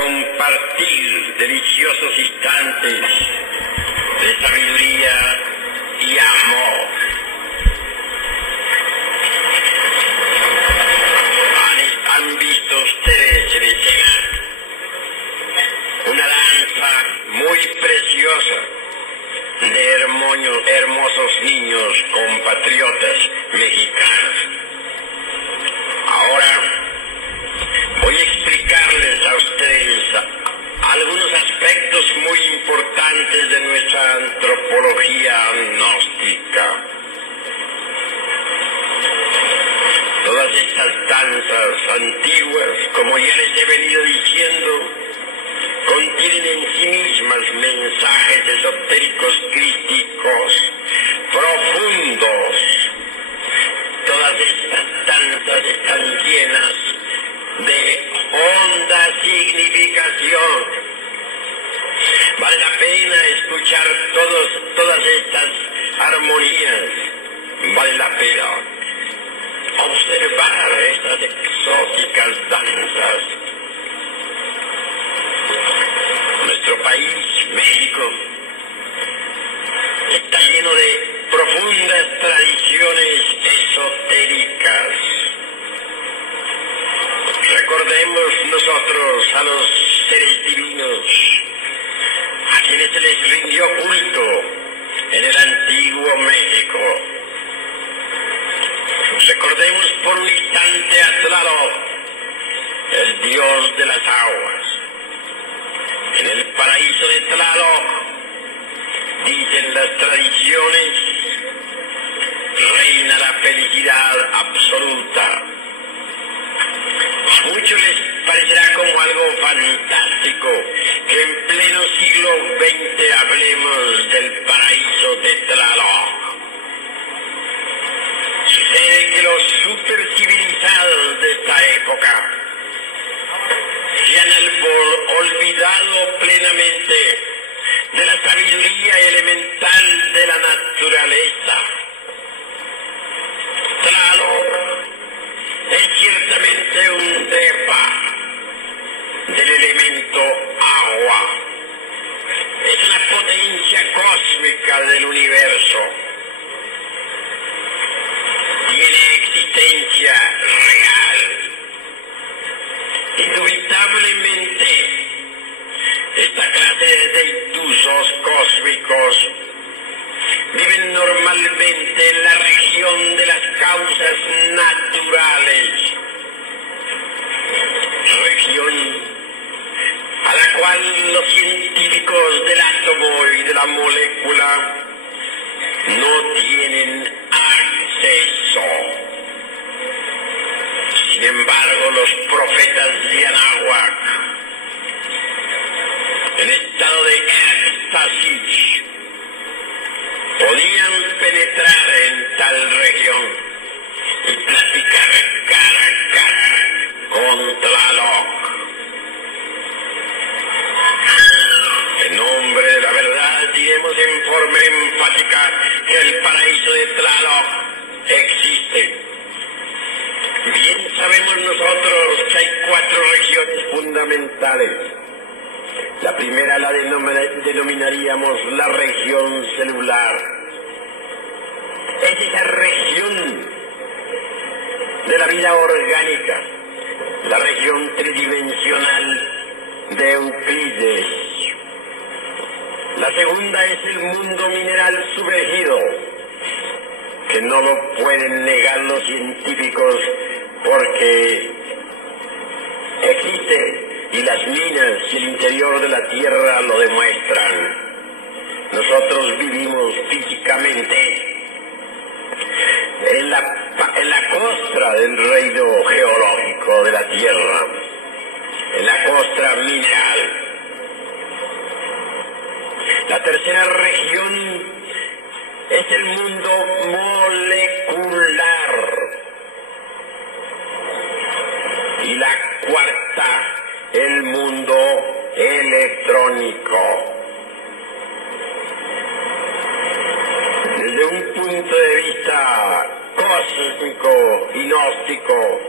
compartir deliciosos instantes de sabiduría y amor. ¿Han visto ustedes en escena una danza muy preciosa de hermosos niños compatriotas mexicanos? Ahora voy a explicarles a ustedes algunos aspectos muy importantes de nuestra antropología gnóstica. Todas estas danzas antiguas, como ya les he venido diciendo, contienen en sí mismas mensajes esotéricos crísticos profundos. Todas estas danzas están llenas de honda significación. Vale la pena escuchar todas estas armonías. Vale la pena observar estas exóticas danzas. Nuestro país, México, está lleno de profundas tradiciones esotéricas. Recordemos nosotros a los seres divinos, a quienes se les rindió culto en el antiguo México. Recordemos por un instante a Tlaloc, el dios de las aguas. En el paraíso de Tlaloc, dicen las tradiciones, reina la felicidad absoluta. A muchos les parecerá como algo fantástico que en pleno siglo XX hablemos del paraíso de Tlaloc. Sucede que los supercivilizados de esta época se han olvidado plenamente de la sabiduría elemental de la naturaleza. Tlaloc es ciertamente un depa del elemento agua. Es una potencia cósmica del universo. Tiene existencia real. Indubitablemente, esta clase de intrusos cósmicos viven normalmente en la región de las causas naturales, región a la cual los científicos del átomo y de la molécula no tienen acceso. Sin embargo, los profetas de Anáhuac, en estado de éxtasis, podían penetrar en tal región y platicar cara a cara con Tlaloc. En nombre de la verdad diremos en forma enfática que el paraíso de Tlaloc existe. Bien sabemos nosotros que hay 4 regiones fundamentales. La primera la denominaríamos la región celular. Es esa región de la vida orgánica, la región tridimensional de Euclides. La segunda es el mundo mineral sumergido, que no lo pueden negar los científicos porque existe y las minas y el interior de la Tierra lo demuestran. Nosotros vivimos físicamente en la costra del reino geológico de la Tierra, en la costra mineral. La tercera región es el mundo molecular. Y la cuarta, el mundo electrónico. Desde un punto de vista cósmico y gnóstico,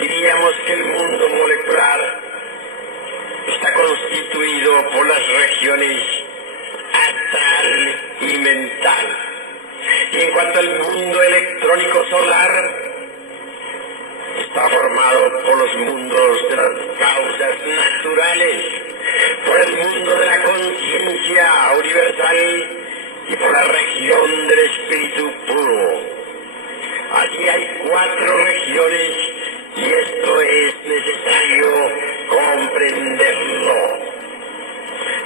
diríamos que el mundo molecular está constituido por las regiones astral y mental. Y en cuanto al mundo electrónico solar, está formado por los mundos de las causas naturales, por el mundo de la conciencia universal y por la región del espíritu puro. Allí hay 4 regiones y esto es necesario comprenderlo.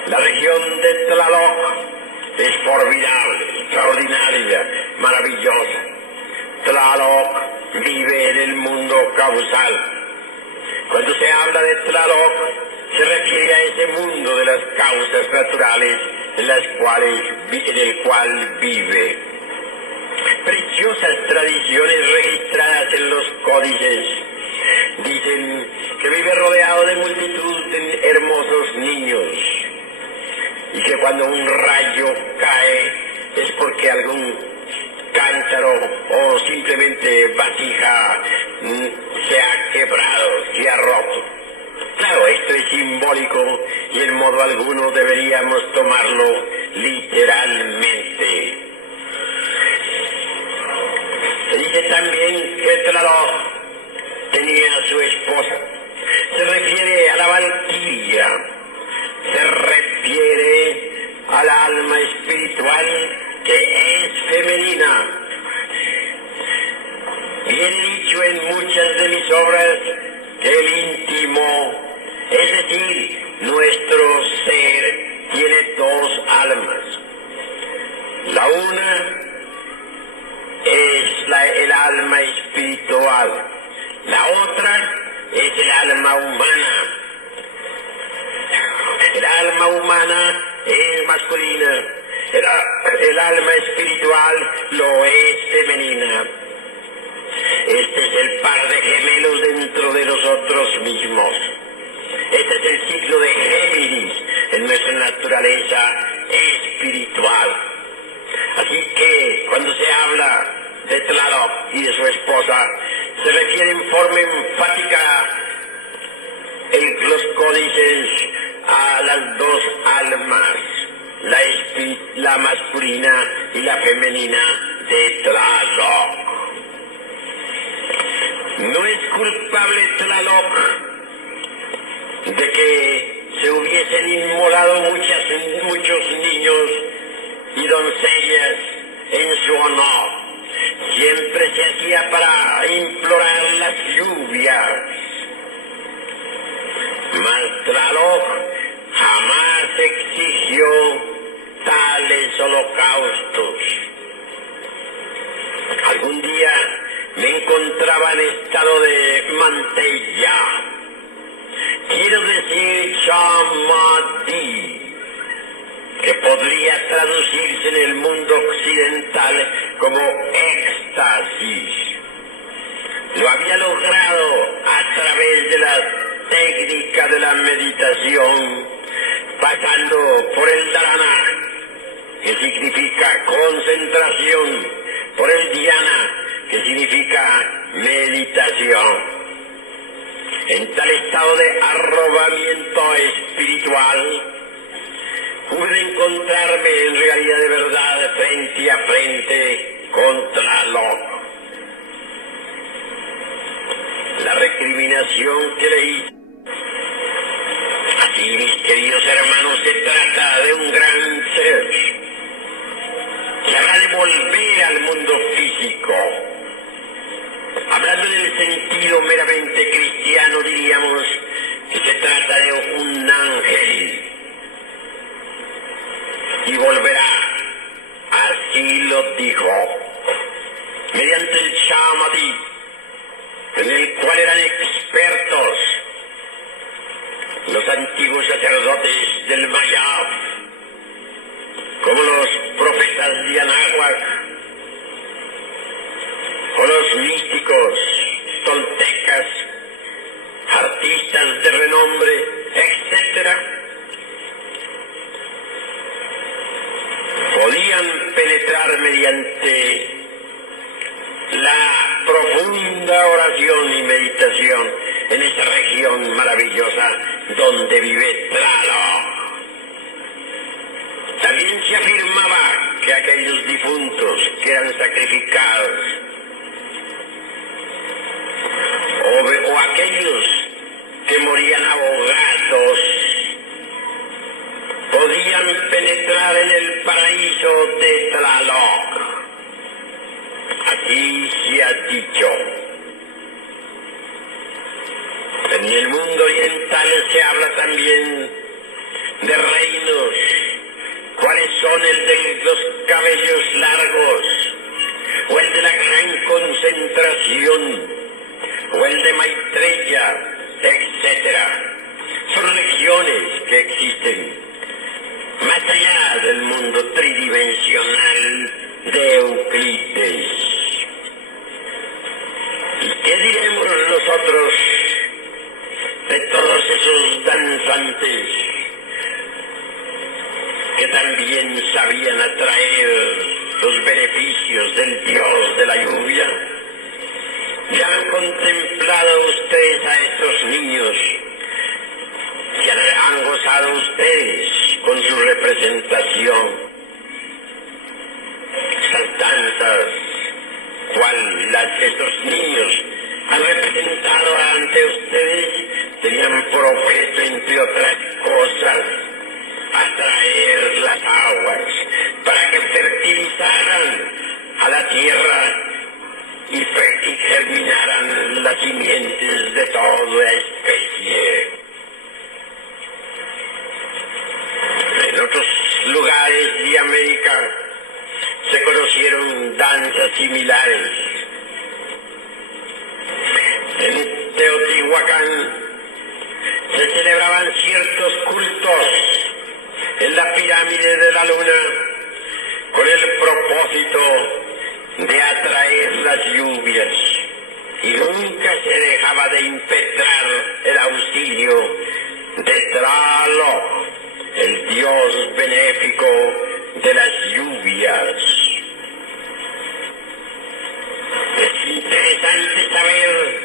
La región de Tlaloc es formidable, extraordinaria, maravillosa. Tlaloc vive en el mundo causal. Cuando se habla de Tlaloc, se refiere a ese mundo de las causas naturales en el cual vive. Preciosas tradiciones registradas en los códices dicen que vive rodeado de multitud de hermosos niños y que cuando un rayo cae es porque algún cántaro o simplemente vasija se ha quebrado, se ha roto. Claro, esto es simbólico y en modo alguno deberíamos tomarlo literalmente. Se dice también que Tlaloc tenía a su esposa. Se refiere a la valquiria, se refiere al alma espiritual que es femenina. Viene dicho en muchas de mis obras que el íntimo, es decir, nuestro ser, tiene 2 almas. La una es el alma espiritual, la otra es el alma humana. El alma humana es masculina, el alma espiritual lo es femenina. Este es el par de gemelos dentro de nosotros mismos. Este es el ciclo de Géminis en nuestra naturaleza espiritual. Así que cuando se habla de Tlaloc y de su esposa, se refiere en forma enfática en los códices a las 2 almas, la masculina y la femenina de Tlaloc. No es culpable Tlaloc de que se hubiesen inmolado muchos niños y doncellas en su honor. Siempre se hacía para implorar las lluvias. Mas Tlaloc jamás exigió tales holocaustos. Algún día me encontraba en estado de mantella, quiero decir samadhi, que podría traducirse en el mundo occidental como éxtasis. Lo había logrado a través de la técnica de la meditación, pasando por el dharana, que significa concentración, por el dhyana, que significa meditación. En tal estado de arrobamiento espiritual, pude encontrarme en realidad de verdad frente a frente con Tlaloc. La recriminación que le hice. Así, mis queridos hermanos, se trata de un gran ser que habrá de volver al mundo físico. Hablando en el sentido meramente cristiano, diríamos que se trata de un ángel y volverá. Así lo dijo, mediante el samadhi, en el cual eran expertos los antiguos sacerdotes del Mayab, como los profetas de Anáhuac, o los místicos toltecas, artistas de renombre, etc. Podían penetrar mediante la profunda oración y meditación en esta región maravillosa donde vive Tlaloc. También se afirmaba que aquellos difuntos que eran sacrificados o aquellos que morían ahogados podían penetrar en el paraíso de Tlaloc. Así se ha dicho. En el mundo oriental se habla también de reinos. ¿Cuáles son? El de los cabellos largos, o el de la gran concentración, o el de Maitreya, etc. Son regiones que existen más allá del mundo tridimensional de Euclides. ¿Y qué diremos nosotros de todos esos danzantes que también sabían atraer los beneficios del dios de la lluvia? ¿Ya han contemplado ustedes a estos niños? ¿Ya han gozado ustedes con su representación? Esas danzas, estos niños han representado ante ustedes, tenían por objeto, entre otras cosas, atraer las aguas para que fertilizaran a la tierra y germinaran las simientes de toda especie. En otros lugares de América se conocieron danzas similares. En Teotihuacán se celebraban ciertos cultos en la pirámide de la luna con el propósito de atraer las lluvias, y nunca se dejaba de impetrar el auxilio de Tlaloc, el dios benéfico de las lluvias. Es interesante saber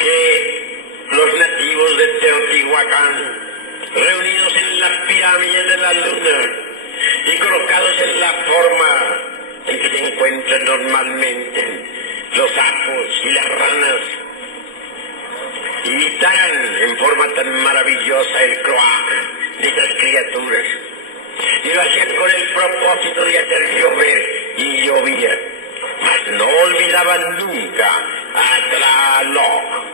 que los nativos de Teotihuacán, reunidos en la pirámide de la luna y colocados en la forma en que se encuentran normalmente los sapos y las ranas, imitaran en forma tan maravillosa el cloaca de esas criaturas, y lo hacían con el propósito de hacer llover, y llovía, mas no olvidaban nunca a Tlaloc.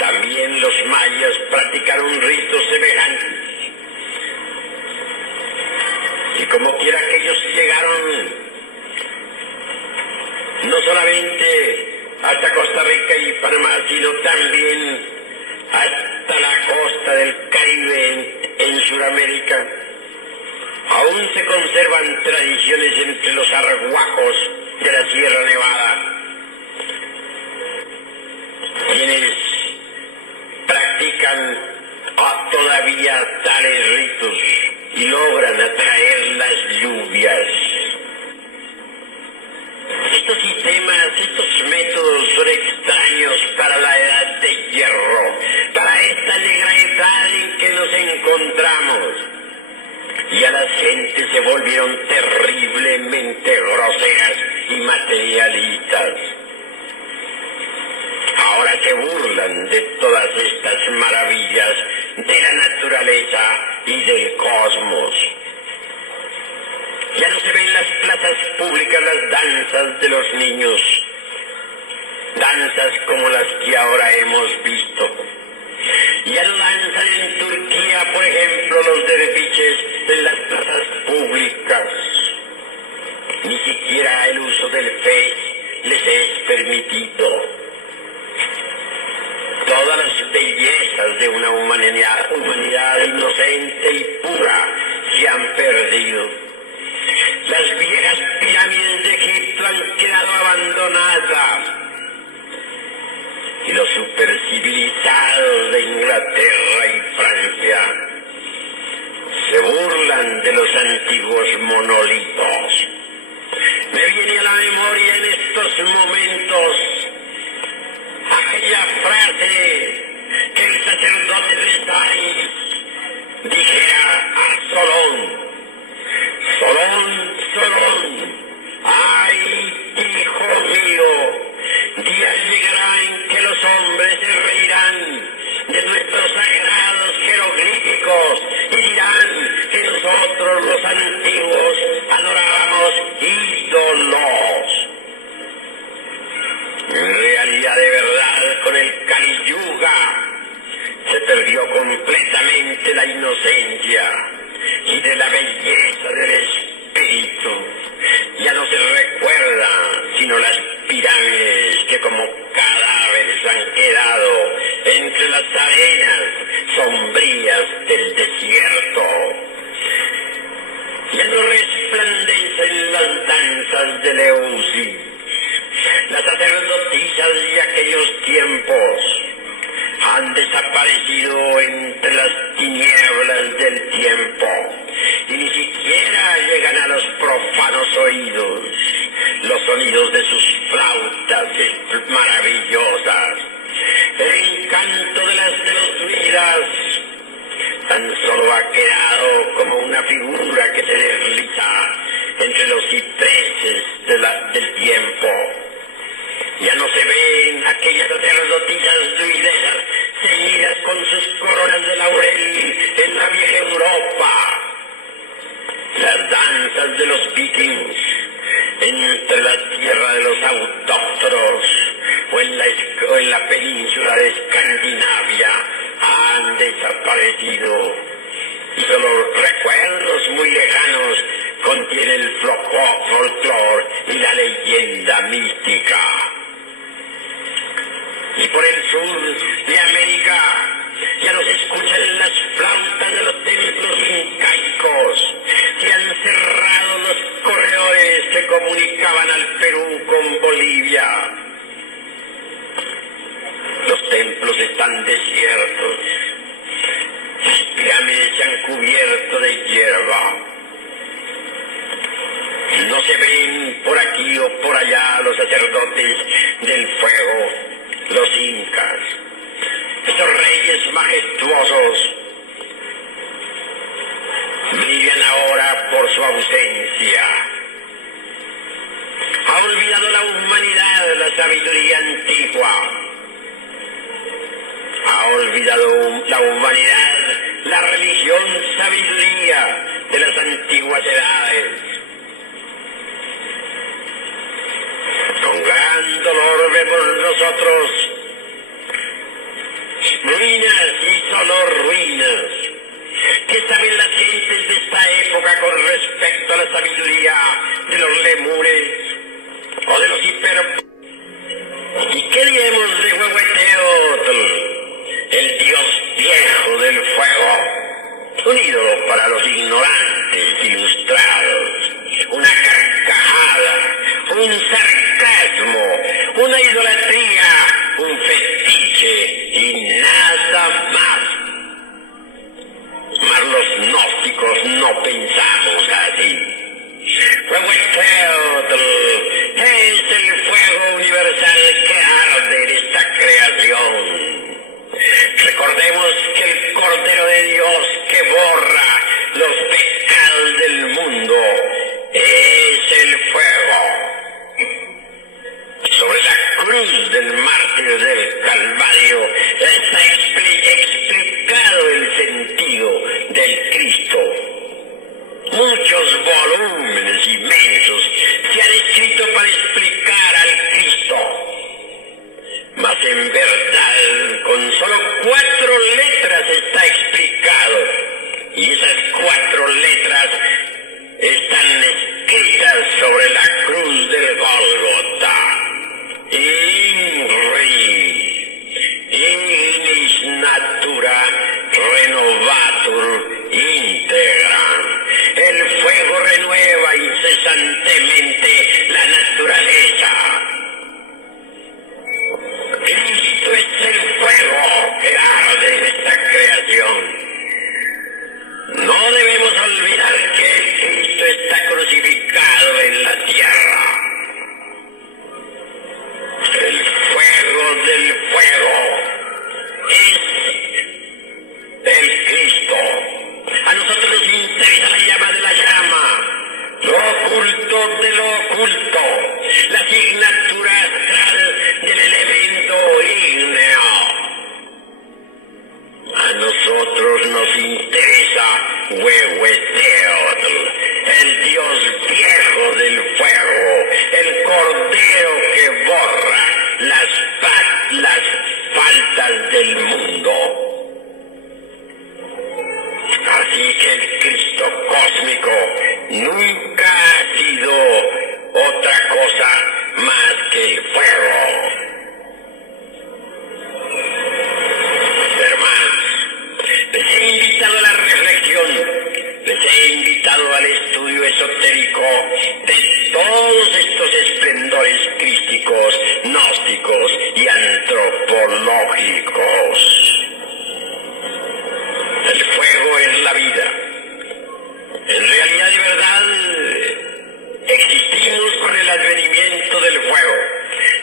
También los mayas practicaron ritos semejantes, y como quiera que ellos llegaron no solamente hasta Costa Rica y Panamá, sino también hasta la costa del Caribe en Sudamérica. Aún se conservan tradiciones entre los arhuacos de la Sierra Nevada, quienes practican todavía tales ritos y logran atraer las lluvias. Estos sistemas, estos métodos son extraños para la edad de hierro, para esta negra edad en que nos encontramos. Y a las gentes se volvieron terriblemente groseras y materialistas. Ahora se burlan de todas estas maravillas de la naturaleza y del cosmos. Ya no se ven en las plazas públicas las danzas de los niños, danzas como las que ahora hemos visto. Ya no danzan en Turquía, por ejemplo, los derviches en las plazas públicas. Ni siquiera el uso del fez les es permitido. Todas las bellezas de una humanidad inocente y pura se han perdido. Las viejas pirámides de Egipto han quedado abandonadas, y los supercivilizados de Inglaterra y Francia se burlan de los antiguos monolitos. Me viene a la memoria en estos momentos aquella aquella frase que el sacerdote de Sais dijera a Solón: Solón, Solón, ay, hijo mío, días llegará en que los hombres se reirán de nuestros sagrados jeroglíficos y dirán que nosotros los antiguos adorábamos ídolos. En realidad, de verdad, con el Kali Yuga se perdió completamente la inocencia y de la belleza del espíritu. Ya no se recuerda sino las pirámides que como cadáveres han quedado entre las arenas sombrías del desierto. Ya no resplandecen las danzas de Leuci. Las sacerdotisas de aquellos tiempos han desaparecido entre las tinieblas del tiempo y ni siquiera llegan a los profanos oídos los sonidos de sus flautas maravillosas. El encanto de los druidas tan solo ha quedado como una figura que se desliza entre los cipreses del tiempo. Ya no se ven aquellas sacerdotisas druidesas ceñidas con sus coronas de laurel en la vieja Europa. Las danzas de los vikings entre la tierra de los autóctonos o en la península de Escandinavia han desaparecido. Y solo recuerdos muy lejanos contienen el folclore y la leyenda mística. Y por el sur de América ya no se escuchan las flautas de los templos incaicos. Se han cerrado los corredores que comunicaban al Perú con Bolivia. Los templos están desiertos. Las pirámides se han cubierto de hierba. No se ven por aquí o por allá los sacerdotes del fuego, los incas, estos reyes majestuosos. Brillan ahora por su ausencia. Ha olvidado la humanidad la sabiduría antigua. Ha olvidado la humanidad la religión sabiduría de las antiguas edades. Con gran dolor vemos nosotros ruinas y solo ruinas. ¿Qué saben las gentes de esta época con respecto a la sabiduría de los lemures o de los ¿Y qué diremos de Huehueteotl, el dios viejo del fuego? Un ídolo para los ignorantes ilustrados, una carcajada, un sarcasmo, una idolatría, un fetiche y nada más. Mas los gnósticos no pensamos así. Huehueteotl es el fuego universal que arde en esta creación. Recordemos que el Cordero de Dios que borra los pecados del mundo es el fuego. Sobre la cruz del mártir del Calvario está explicado el sentido del Cristo. Muchos volúmenes inmensos se han escrito para explicar al Cristo. Mas en verdad, con solo 4 letras está explicado. Y esas 4 letras están escritas sobre la cruz del Gólgota. Ignis natura renovatur integra. El fuego renueva incesantemente la naturaleza. Cristo es el fuego que arde en esta creación. No debemos olvidar que Cristo está crucificado en la tierra. El fuego del fuego altas del mundo. Así que el Cristo cósmico nunca ha sido otra cosa más que el fuego. Hermanos, les he invitado a la reflexión, les he invitado al estudio esotérico de todos estos esplendores crísticos, gnósticos y antropológicos. El fuego es la vida. En realidad, de verdad, existimos con el advenimiento del fuego.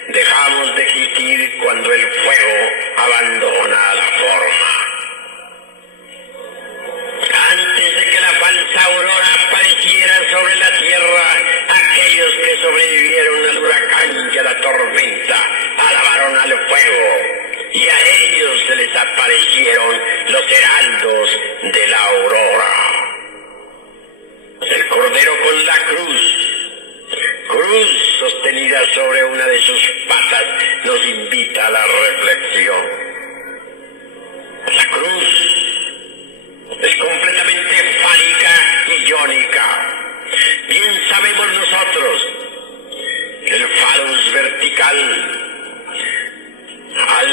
Dejamos de existir cuando el fuego abandona la forma. Antes de que la falsa aurora apareciera sobre la tierra, aquellos que sobrevivieron al huracán y a la tormenta alabaron al fuego, y a ellos se les aparecieron los heraldos de la aurora. El Cordero con la cruz sostenida sobre una de sus patas, nos invita a la reflexión. La cruz es completamente fálica y iónica. Bien sabemos nosotros que el falus vertical, al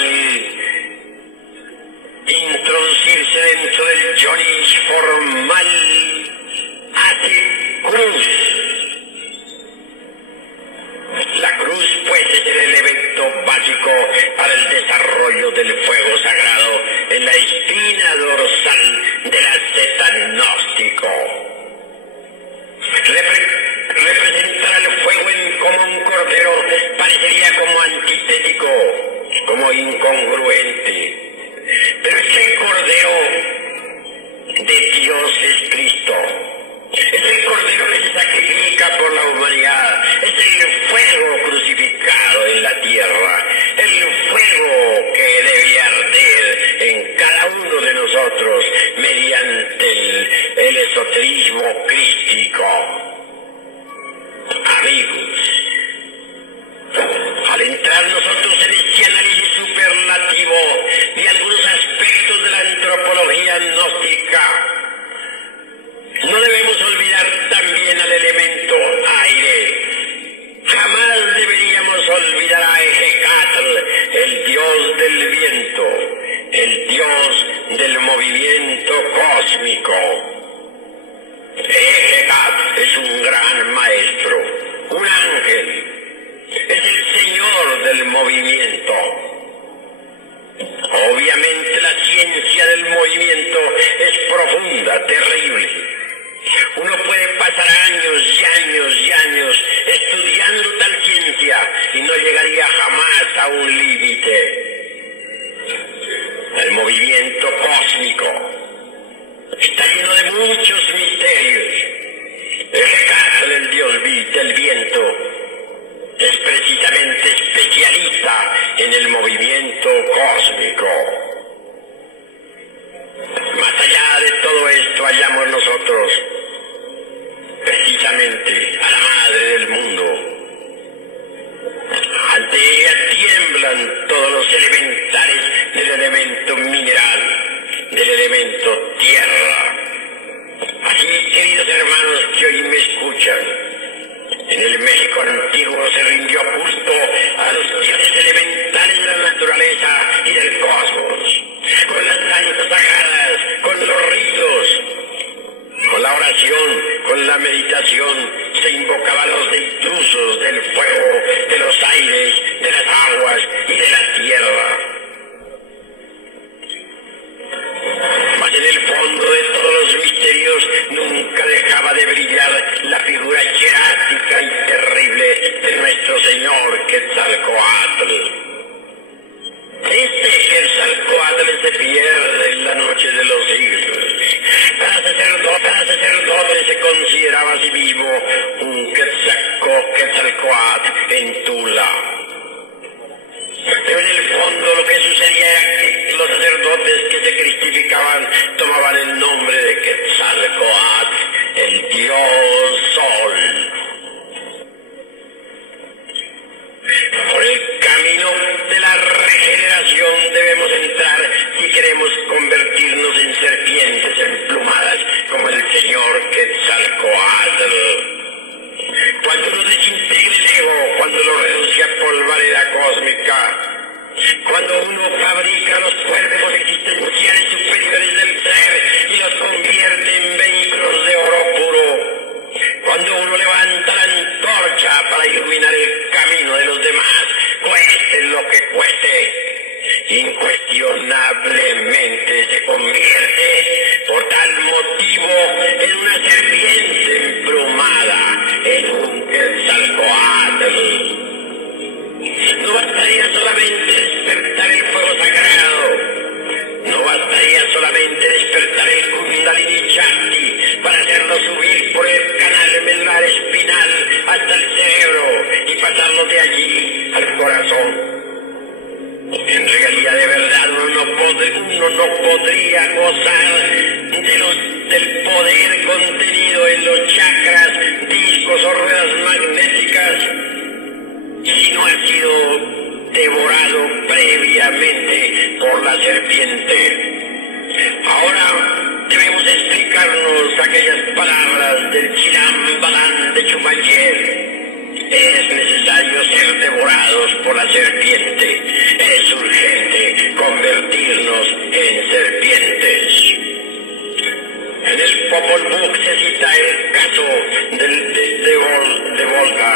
introducirse dentro del ionis formal, hace cruz. La cruz, pues, es el elemento básico para el desarrollo del fuego sagrado en la espina dorsal del asceta gnóstico. Representar al fuego como un cordero parecería como antitético, como incongruente. Pero es que el Cordero de Dios es Cristo. Es el Cordero que se sacrifica por la humanidad. Es el fuego crucificado en la tierra. El fuego que debe arder en cada uno de nosotros mediante el esoterismo crístico. Amigos, al entrar nosotros en este análisis superlativo de algunos aspectos de la antropología gnóstica, no debemos olvidar también al elemento aire. Jamás deberíamos olvidar a Ejecatl, el dios del viento, el dios del movimiento cósmico. Ejecatl es un gran maestro, un ángel, es el señor del movimiento. Obviamente la ciencia del movimiento es profunda, terrible. Uno puede pasar años y años y años estudiando tal ciencia y no llegaría jamás a un límite. El movimiento cósmico está lleno de muchos misterios. Ejecatl, el dios del viento, es precisamente especialista en el movimiento cósmico. Más allá de todo esto hallamos nosotros precisamente a la madre del mundo. Ante ella tiemblan todos los elementales del elemento mineral, del elemento tierra. Así, queridos hermanos que hoy me escuchan, en el México antiguo se rindió culto a los dioses elementales de la naturaleza y del cosmos, con las danzas sagradas, con los ritos, con la oración, con la meditación, se invocaba a los intrusos del fuego, de los aires, de las aguas y de la tierra. Mas en el fondo de todos los misterios nunca dejaba de brillar la figura hierática y terrible de nuestro Señor Quetzalcóatl. Este Quetzalcóatl se pierde en la noche de los siglos. Cada sacerdote se consideraba a sí mismo un Quetzalcóatl en Tula. Pero en el fondo lo que sucedía era que los sacerdotes que se cristificaban tomaban el nombre de Quetzalcóatl, el dios sol. Por el camino de la regeneración debemos a los cuerpos existenciales superiores del ser y los convierte en vehículos de oro puro. Cuando uno levanta la antorcha para iluminar el camino de los demás, cueste lo que cueste, incuestionablemente se convierte por tal motivo en una serpiente emplumada, en un Quetzalcóatl. No bastaría solamente despertar el fuego sagrado, no bastaría solamente despertar el Kundalini Shakti para hacerlo subir por el canal medular espinal hasta el cerebro y pasarlo de allí al corazón. En realidad, de verdad, uno no podría gozar del poder contenido en los chakras, discos o ruedas magnéticas si no ha sido devorado previamente por la serpiente. Ahora debemos explicarnos aquellas palabras del Chilambalán de Chumayel. Es necesario ser devorados por la serpiente. Es urgente convertirnos en serpientes. En el Popol Vuh se cita el caso de Volga.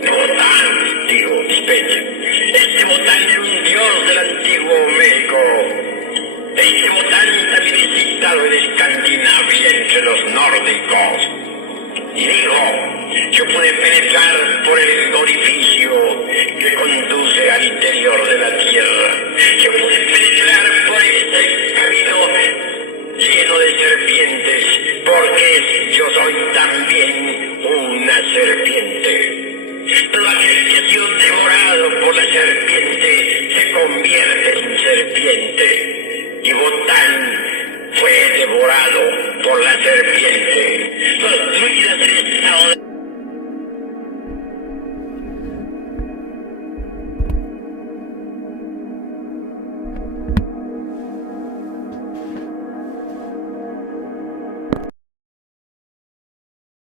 De Botán, dispense. Este Botán era un dios del antiguo México. Este Botán también es citado en Escandinavia entre los nórdicos. Y dijo: yo pude penetrar por el orificio que conduce al interior de la tierra. Yo pude penetrar por este camino lleno de serpientes, porque yo soy también una serpiente. Todo aquel que ha sido devorado por la serpiente se convierte en serpiente. Y Botán fue devorado por la serpiente. Los druidas en